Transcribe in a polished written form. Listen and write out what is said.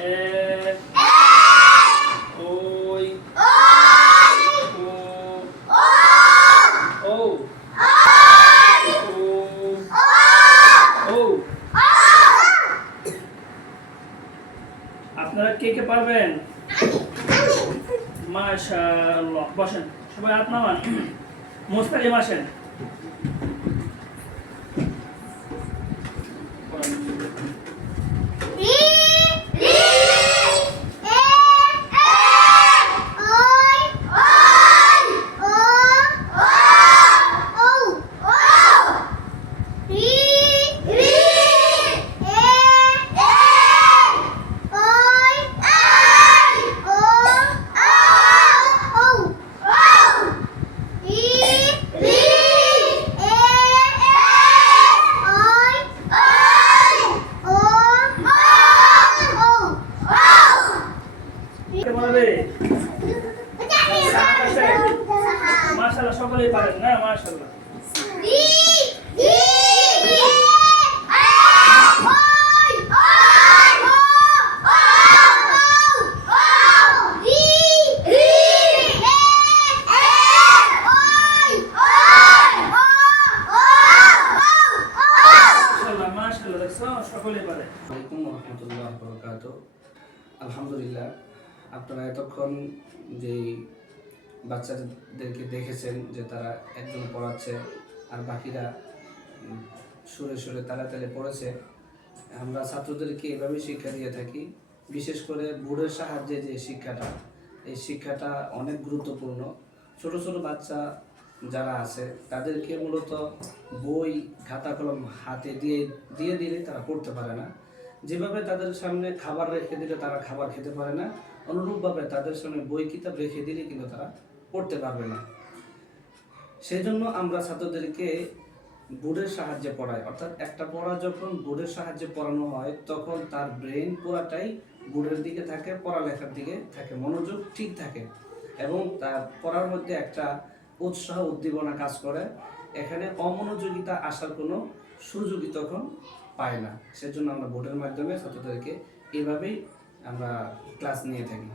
এ ওই ও ও ও আপনারা কে কে পারবেন? মাশাআল্লাহ। বসেন, সবাই হাত নামান। মুস্তাকিম আসেন। মাশাআল্লাহ, সকলেই পারেন না? মাশাআল্লাহ। সকলেই পারে। আসসালামু আলাইকুম ওয়া রাহমাতুল্লাহি ওয়া বারাকাতুহু। আলহামদুলিল্লাহ, আপনারা এতক্ষণ যেই বাচ্চাদেরকে দেখেছেন যে তারা একজন পড়াচ্ছে আর বাকিরা সুরে সুরে তালে তালে পড়েছে। আমরা ছাত্রদেরকে এভাবে শিক্ষা দিয়ে থাকি। বিশেষ করে বোর্ডের সাহায্যে যে শিক্ষাটা, এই শিক্ষাটা অনেক গুরুত্বপূর্ণ। ছোট ছোট বাচ্চা যারা আছে তাদেরকে মূলত বই খাতা কলম হাতে দিয়ে দিলে তারা পড়তে পারে না। যেভাবে তাদের সামনে খাবার রেখে দিলে তারা খাবার খেতে পারে না, অনুরূপভাবে তাদের সামনে বই কিতাব রেখে দিলে কিন্তু তারা পড়তে পারবে না। সেই জন্য আমরা ছাত্রদেরকে বোর্ডের সাহায্যে পড়াই। অর্থাৎ একটা পড়া যখন বোর্ডের সাহায্যে পড়ানো হয় তখন তার ব্রেন পুরাটাই বোর্ডের দিকে থাকে, পড়ালেখার দিকে থাকে, মনোযোগ ঠিক থাকে এবং তার পড়ার মধ্যে একটা উৎসাহ উদ্দীপনা কাজ করে। এখানে অমনোযোগিতা আসার কোনো সুযোগই তখন পায় না। সেজন্য আমরা বোর্ডের মাধ্যমে ছাত্রদেরকে এভাবেই আমরা ক্লাস নিয়ে থাকি।